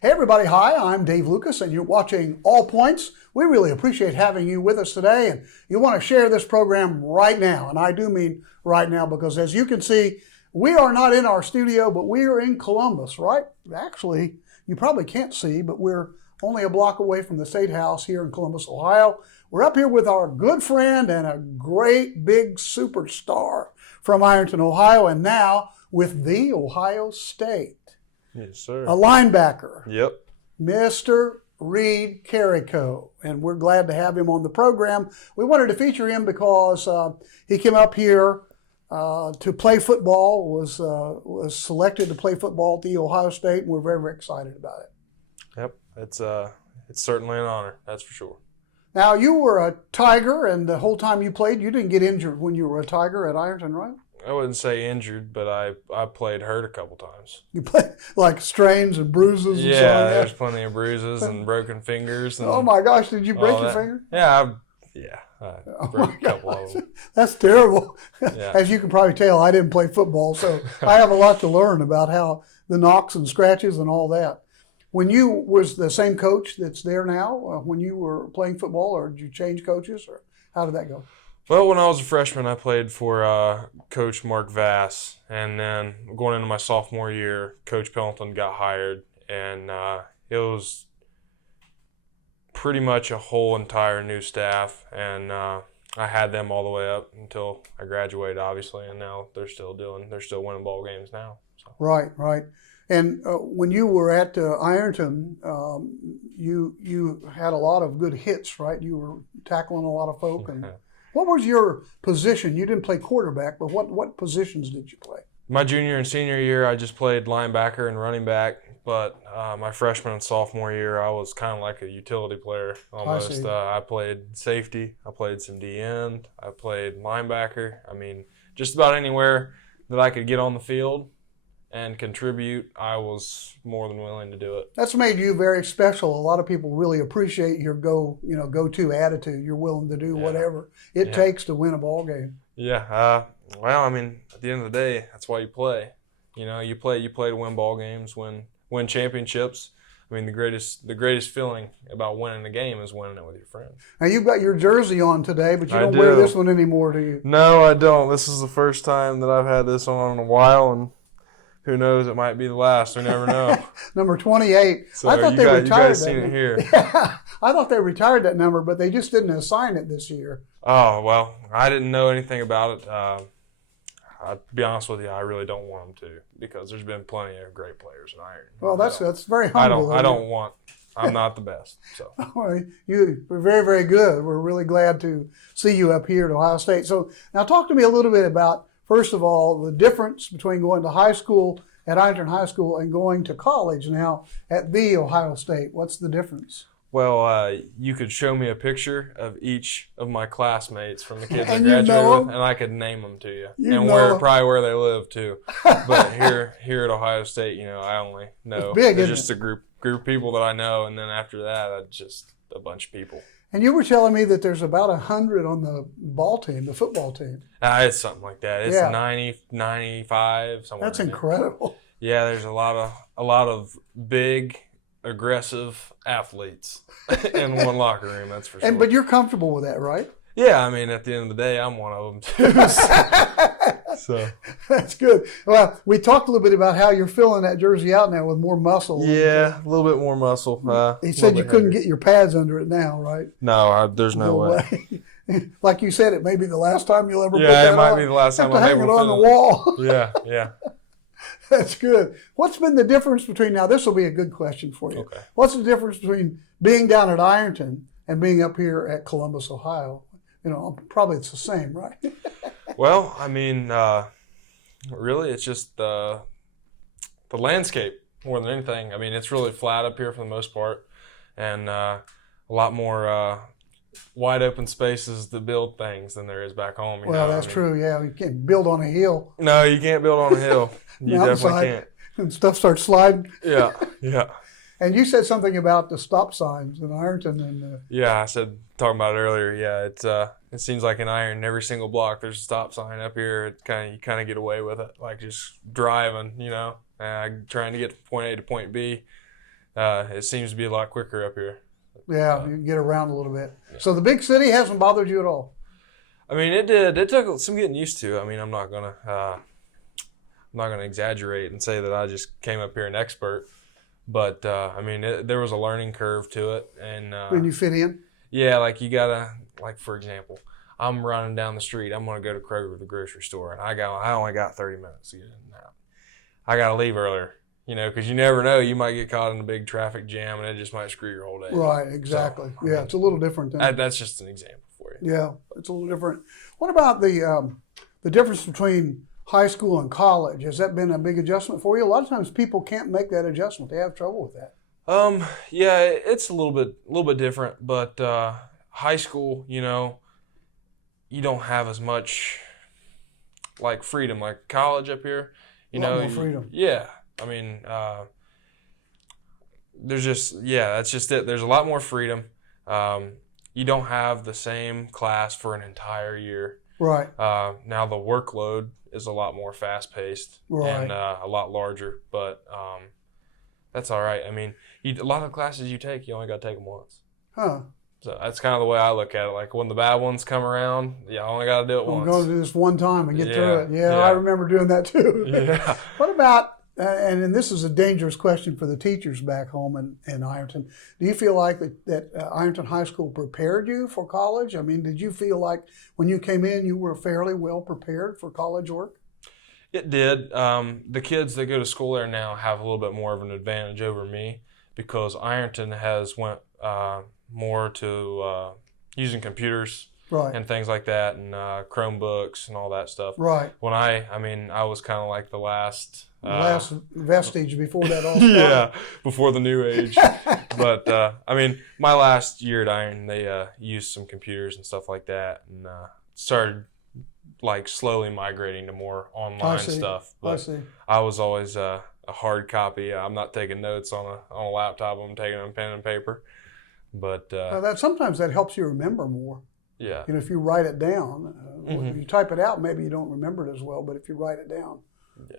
Hey everybody, hi, I'm Dave Lucas and you're watching All Points. We really appreciate having you with us today, and you want to share this program right now. And I do mean right now, because as you can see, we are not in our studio, but we are in Columbus, right? Actually, you probably can't see, but we're only a block away from the State House here in Columbus, Ohio. We're up here with our good friend and a great big superstar from Ironton, Ohio, and now with the Ohio State. Yes, sir. A linebacker. Yep. Mr. Reid Carrico, and we're glad to have him on the program. We wanted to feature him because he came up here to play football, was selected to play football at the Ohio State, and we're very, very excited about it. Yep. It's certainly an honor, that's for sure. Now, you were a Tiger, and the whole time you played, you didn't get injured when you were a Tiger at Ironton, right? I wouldn't say injured, but I played hurt a couple times. You played like strains and bruises and so on? Yeah, there's plenty of bruises and broken fingers. And oh my gosh, did you break your finger? Yeah, I broke a couple of them. That's terrible. Yeah. As you can probably tell, I didn't play football, so I have a lot to learn about how the knocks and scratches and all that. When you was the same coach that's there now, when you were playing football, or did you change coaches, or how did that go? Well, when I was a freshman, I played for Coach Mark Vass, and then going into my sophomore year, Coach Pendleton got hired, and it was pretty much a whole entire new staff, and I had them all the way up until I graduated, obviously, and now they're still winning ball games now. So. Right. And when you were at Ironton, you had a lot of good hits, right? You were tackling a lot of folk. And what was your position? You didn't play quarterback, but what positions did you play? My junior and senior year, I just played linebacker and running back. But my freshman and sophomore year, I was kind of like a utility player almost. I played safety. I played some D-end. I played linebacker. I mean, just about anywhere that I could get on the field and contribute, I was more than willing to do it. That's made you very special. A lot of people really appreciate your go-to attitude. You're willing to do whatever it takes to win a ball game. Yeah. Well, I mean, at the end of the day, that's why you play. You play to win ball games, win championships. I mean, the greatest feeling about winning a game is winning it with your friends. Now, you've got your jersey on today, but you don't wear this one anymore, do you? No, I don't. This is the first time that I've had this on in a while, and who knows, it might be the last. We never know. Number 28. So I thought they retired that. You guys seen it here. Yeah, I thought they retired that number, but they just didn't assign it this year. Oh, well, I didn't know anything about it. I'll be honest with you, I really don't want them to, because there's been plenty of great players in Iron. Well, that's very humble. I'm not the best. So you were very, very good. We're really glad to see you up here at Ohio State. So now talk to me a little bit about, first of all, the difference between going to high school at Ironton High School and going to college now at the Ohio State. What's the difference? Well, you could show me a picture of each of my classmates from the kids I graduated with, and I could name them to you, and probably where they live too. But here at Ohio State, I only know just a group of people that I know, and then after that, just a bunch of people. And you were telling me that there's about 100 on the football team. It's something like that. It's 90, 95, somewhere. That's incredible. Yeah, there's a lot of big, aggressive athletes in one locker room, that's for sure. But you're comfortable with that, right? Yeah, I mean, at the end of the day, I'm one of them too. So that's good. Well, we talked a little bit about how you're filling that jersey out now with more muscle. Yeah, a little bit more muscle. He said you couldn't get your pads under it now, right? No, there's no way. Like you said, it may be the last time you'll ever put that on. Yeah, it might be the last time I'll hang it on the wall. Yeah. That's good. What's been the difference between, now this will be a good question for you. Okay. What's the difference between being down at Ironton and being up here at Columbus, Ohio? Probably it's the same, right? Well, I mean, really it's just the landscape more than anything. I mean, it's really flat up here for the most part, and a lot more wide open spaces to build things than there is back home. That's true. Yeah, you can't build on a hill. No, you can't build on a hill. You definitely can't. And stuff starts sliding. Yeah. And you said something about the stop signs in Ironton. And yeah, I said, talking about it earlier. Yeah, it seems like in Iron, every single block there's a stop sign. Up here, you kind of get away with it, like just driving, trying to get from point A to point B. It seems to be a lot quicker up here. Yeah, you can get around a little bit. Yeah. So the big city hasn't bothered you at all? I mean, it did. It took some getting used to. I mean, I'm not gonna exaggerate and say that I just came up here an expert, but I mean, there was a learning curve to it. And when you fit in? Yeah, like you gotta, like for example, I'm running down the street. I'm gonna go to Kroger, the grocery store, and I only got 30 minutes to get in and out. I gotta leave earlier. Because you never know, you might get caught in a big traffic jam, and it just might screw your whole day. Right, exactly. So, yeah, it's a little different than that's just an example for you. Yeah, it's a little different. What about the difference between high school and college? Has that been a big adjustment for you? A lot of times people can't make that adjustment. They have trouble with that. Yeah, it's a little bit different, but high school, you don't have as much like freedom like college up here. A lot more freedom. Yeah. I mean, that's just it. There's a lot more freedom. You don't have the same class for an entire year. Right. Now the workload is a lot more fast-paced and a lot larger, but that's all right. I mean, a lot of classes you take, you only got to take them once. Huh. So that's kind of the way I look at it. Like when the bad ones come around, I only got to do it once. I'm going to do this one time and get through it. Yeah, I remember doing that too. Yeah. What about, and this is a dangerous question for the teachers back home in Ironton, do you feel like that Ironton High School prepared you for college? I mean, did you feel like when you came in you were fairly well prepared for college work? It did. The kids that go to school there now have a little bit more of an advantage over me because Ironton has went more to using computers and things like that, and Chromebooks and all that stuff. Right. When I was kind of like the last vestige before that all started. Yeah, before the new age. But I mean, my last year at Iron, they used some computers and stuff like that, and started like slowly migrating to more online stuff. But I was always a hard copy. I'm not taking notes on a laptop. I'm taking a pen and paper. But sometimes that helps you remember more. Yeah. If you write it down, if you type it out, maybe you don't remember it as well. But if you write it down,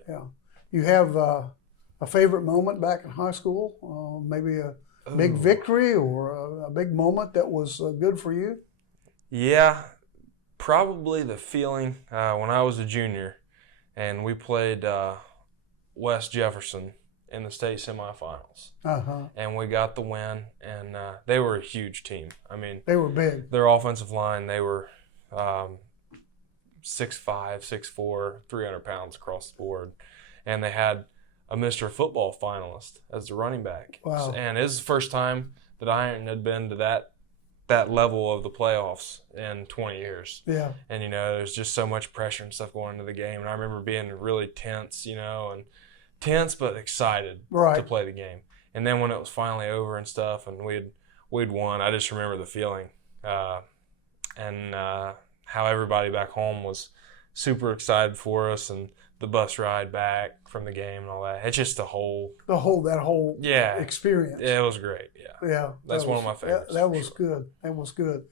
yeah. You have a favorite moment back in high school? Maybe a big victory or a big moment that was good for you? Yeah, probably the feeling when I was a junior and we played West Jefferson in the state semifinals. And we got the win, and they were a huge team. I mean, they were big. Their offensive line, they were 6'5", 6'4", 300 pounds across the board. And they had a Mr. Football finalist as the running back. Wow. And it was the first time that Iron had been to that level of the playoffs in 20 years. Yeah. And, there's just so much pressure and stuff going into the game. And I remember being really tense, and tense but excited to play the game. And then when it was finally over and stuff and we'd won, I just remember the feeling. And how everybody back home was super excited for us, and the bus ride back from the game and all that. It's just that whole experience. Yeah, it was great. Yeah. Yeah. That's one of my favorites. That was good. That was good.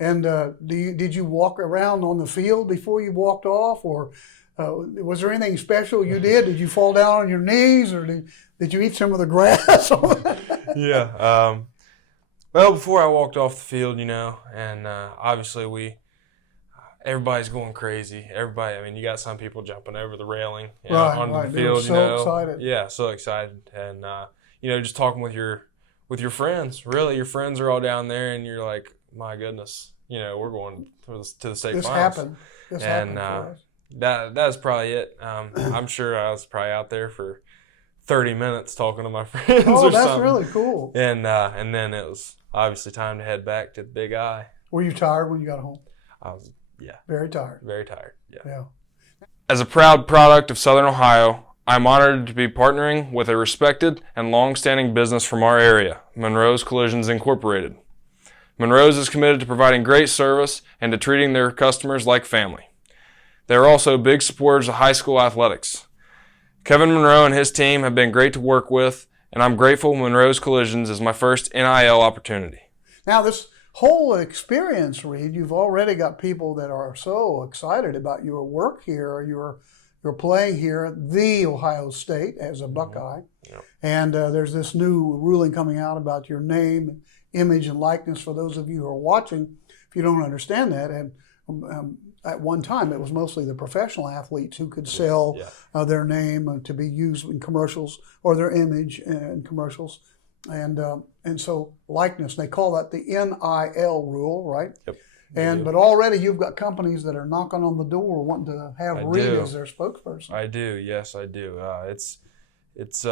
And did you walk around on the field before you walked off, or was there anything special you did? Did you fall down on your knees, or did you eat some of the grass? Yeah. Well, before I walked off the field, and obviously everybody's going crazy. Everybody, you got some people jumping over the railing onto the field. So excited. Yeah, so excited. And, just talking with your friends. Really, your friends are all down there, and you're like, my goodness, we're going to the state finals. This happened for us. That's probably it. I'm sure I was probably out there for 30 minutes talking to my friends or something. That's really cool. And then it was obviously time to head back to the Big I. Were you tired when you got home? I was, yeah. Very tired. Very tired, yeah. As a proud product of Southern Ohio, I'm honored to be partnering with a respected and long-standing business from our area, Monroe's Collisions Incorporated. Monroe's is committed to providing great service and to treating their customers like family. They are also big supporters of high school athletics. Kevin Monroe and his team have been great to work with, and I'm grateful Monroe's Collisions is my first NIL opportunity. Now, this whole experience, Reid, you've already got people that are so excited about your work here, your you're playing here at the Ohio State as a Buckeye. Yep. And there's this new ruling coming out about your name, image, and likeness for those of you who are watching. If you don't understand that, and at one time it was mostly the professional athletes who could sell their name to be used in commercials, or their image in commercials, and so likeness. They call that the NIL rule, right? Yep. But already you've got companies that are knocking on the door wanting to have Reid as their spokesperson. I do. Yes, I do. It's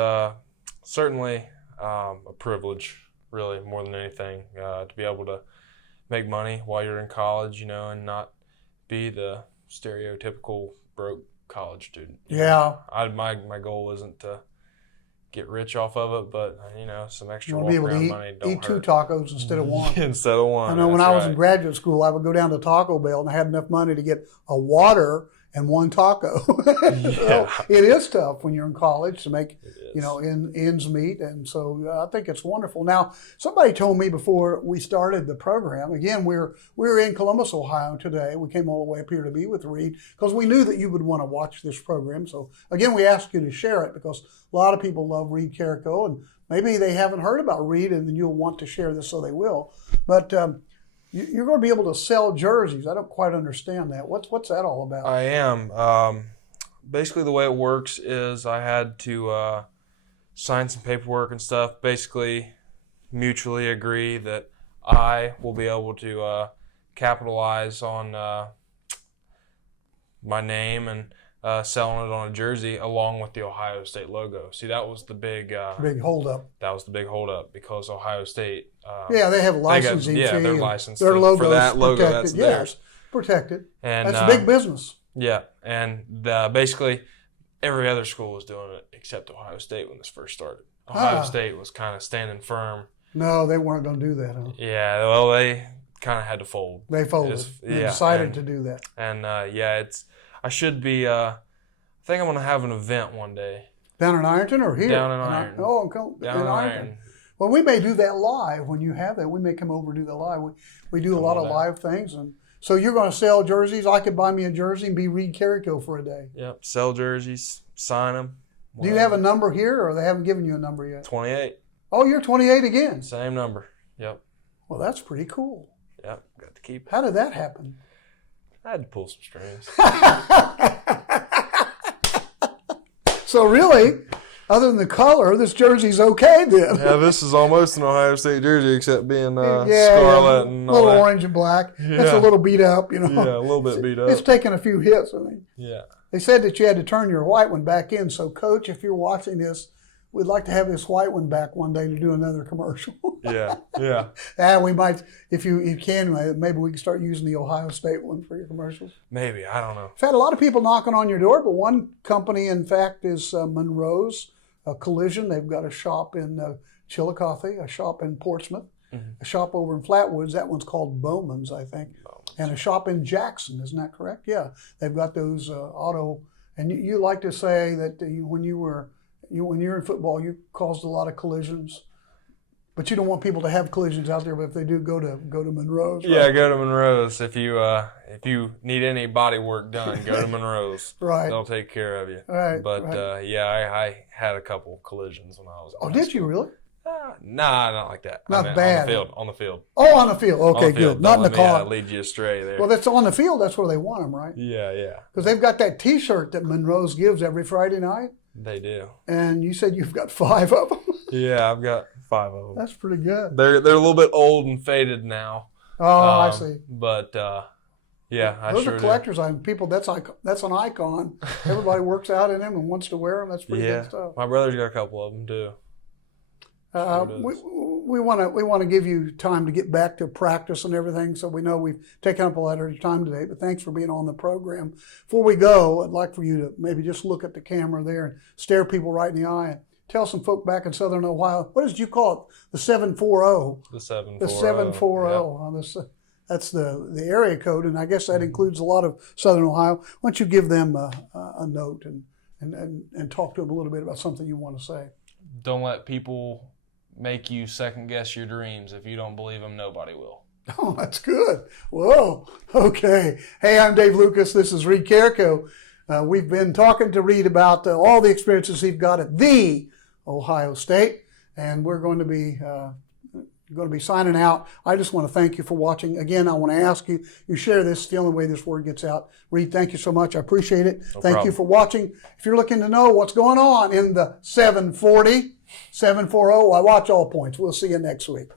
certainly a privilege, really, more than anything, to be able to make money while you're in college, and not be the stereotypical broke college student. My goal isn't to get rich off of it, but some extra walk around money don't hurt. Eat 2 tacos instead of 1. Instead of 1. I know when I was in graduate school, I would go down to Taco Bell, and I had enough money to get a water and 1 taco. So it is tough when you're in college to make ends meet, and so I think it's wonderful. Now, somebody told me before we started the program, again, we're in Columbus, Ohio today. We came all the way up here to be with Reid because we knew that you would want to watch this program. So again, we asked you to share it because a lot of people love Reid Carrico, and maybe they haven't heard about Reid, and then you'll want to share this, so they will. But you're going to be able to sell jerseys. I don't quite understand that. What's that all about? I am. Basically, the way it works is I had to sign some paperwork and stuff, basically mutually agree that I will be able to capitalize on my name and selling it on a jersey along with the Ohio State logo. See, that was the big holdup. That was the big holdup because Ohio State. They have licensing fee. They're licensed their logo's for that logo. Protected. That's theirs. Protected. And that's big business. Yeah, and basically every other school was doing it except Ohio State when this first started. Ohio State was kind of standing firm. No, they weren't going to do that, huh? Yeah, well, they kind of had to fold. They folded. They decided to do that. And I should be. I think I'm going to have an event one day. Down in Ironton or here? Down in Ironton. Down in Ironton. Well, we may do that live when you have that. We may come over and do that live. We do a lot of live things, and so you're going to sell jerseys. I could buy me a jersey and be Reid Carrico for a day. Yep, sell jerseys, sign them. Do you have a number here, or they haven't given you a number yet? 28. Oh, you're 28 again. Same number. Yep. Well, that's pretty cool. Yep, got to keep it. How did that happen? I had to pull some strings. So really, other than the color, this jersey's okay then. Yeah, this is almost an Ohio State jersey except being scarlet and all little that. Orange and black. Yeah. It's a little beat up, Yeah, a little bit beat up. It's taken a few hits, I think. Yeah. They said that you had to turn your white one back in. So, Coach, if you're watching this, we'd like to have this white one back one day to do another commercial. Yeah. We might, if you can, maybe we can start using the Ohio State one for your commercials. Maybe, I don't know. I've had a lot of people knocking on your door, but one company, in fact, is Monroe's Collision. They've got a shop in Chillicothe, a shop in Portsmouth, a shop over in Flatwoods. That one's called Bowman's, I think, and a shop in Jackson. Isn't that correct? Yeah, they've got those auto. And you like to say that when you're in football, you caused a lot of collisions. But you don't want people to have collisions out there. But if they do, go to Monroe's. Right? Yeah, go to Monroe's. If you need any body work done, go to Monroe's. Right. They'll take care of you. Right. But I had a couple collisions when I was. Oh, did you really? Nah, not like that. Not bad. On the field. Oh, on the field. Okay, good. Not in the car. Lead you astray there. Well, that's on the field. That's where they want them, right? Yeah. Because they've got that T-shirt that Monroe's gives every Friday night. They do. And you said you've got 5 of them. Yeah, I've got 5 of them. That's pretty good. They're a little bit old and faded now. Oh, I see. But yeah, I those sure are collectors' items. People, that's an icon. Everybody works out in them and wants to wear them. That's pretty good stuff. My brother's got a couple of them too. We want to give you time to get back to practice and everything. So we know we've taken up a lot of your time today, but thanks for being on the program. Before we go, I'd like for you to maybe just look at the camera there and stare people right in the eye and tell some folk back in Southern Ohio. What did you call it? The 740. The 740. The 740. Yep. That's the area code, and I guess that includes a lot of Southern Ohio. Why don't you give them a note and talk to them a little bit about something you want to say? Don't let people make you second guess your dreams. If you don't believe them, nobody will. Oh, that's good. Whoa. Okay. Hey, I'm Dave Lucas. This is Reid Carrico. We've been talking to Reid about all the experiences he's got at the Ohio State, and we're going to be signing out. I just want to thank you for watching. Again, I want to ask you share this. It's the only way this word gets out. Reid, thank you so much. I appreciate it. No Thank problem. you for watching. If you're looking to know what's going on in the 740, 740, I watch All Points. We'll see you next week.